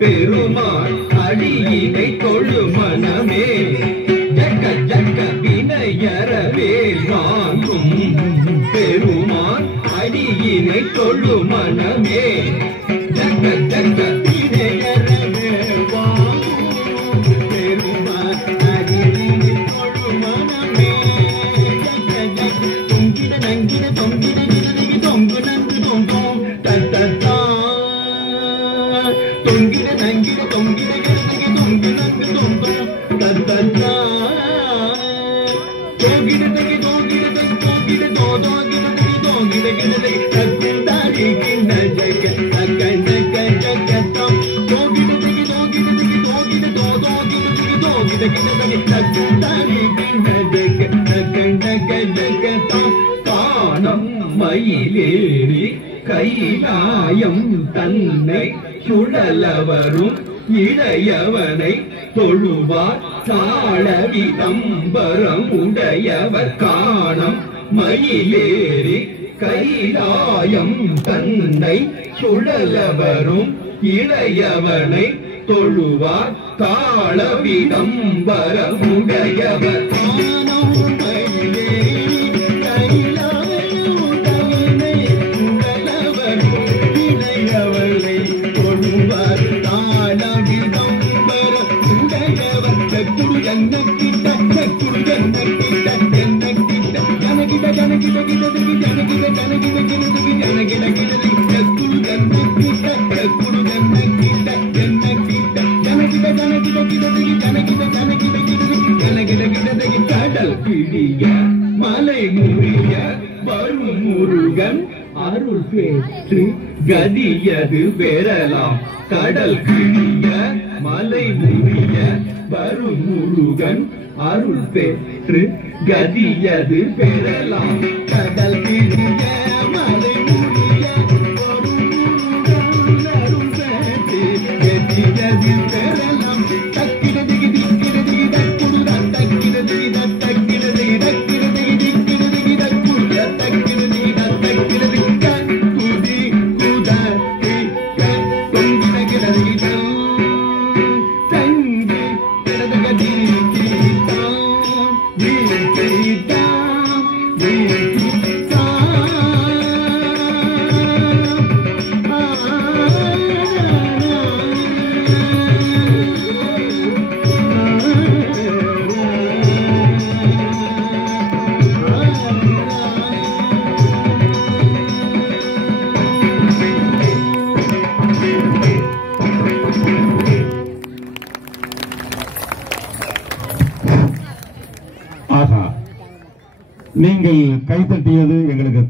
பெருமாள் அடியினை தொழு மனமே ஜக்க ஜக்க வினையறவேல் வாங்கும் பெருமாள் அடியினை தொழு மனமே ஜக்க ஜக்க வினையறவேல் வாங்கும் பெருமாள் அடியினை தொழு மனமே ஜக்க ஜக்க தொங்கிட நங்கிட தொங்கிட நிலவி தொங்கு நங்கு தொங்கும் தத்தா தொங்கிட நங்கிட தொங்கிட கிடந்தகி தொங்கு நங்கு தொங்கும் தத்தா தொங்கிட தகி தொங்கிட தகி தொங்கிட தோதோ கிடந்தகி தொங்கிட கிடதை தக்குந்தாரி கிண்ண ஜக தக்க ஜக்க ஜக்கத்தம் தொங்கிட தகி தொங்கிட தகி தொங்கிட தோதோ கிடந்தகி தொங்கிட கிடதை தக்குந்தாரி கிண்ண ஜக தக்க ஜக்க ஜக்கத்தம் காணம் மயிலேறி கைலாயம் தன்னை சுழலவரும் இளையவனை தொழுவார் தாழவி நம்பரம் உடையவர் காணம் மயிலேறி கைலாயம் தன்னை சுழலவரும் இளையவனை தொழுவார் தாழவி நம்பரம் உடையவர் கடல் பிடிய மலை முறிய வரும் முருகன் அருள் பெற்று கதியது பெறலாம் கடல் பிடிய மலை முறிய வரும் முருகன் அருள் பெற்று கதியது பெறலாம் கடல் பிடிய மலை முறிய வரும் முருகன் அருள் பெற்று கதியது பெறலாம் தக்கிடதி திக்கிடதி தக்குடுதான் தக்கிடதி தக்கிடதி தக்கிடதி திக்கிடதி தக்குட தக்கிடதி தக்கிடதி கக்குதி குததி தொங்கிட கிடதி தங்கி கிடதகதி நீங்கள் கைத்தட்டியது எங்களுக்கு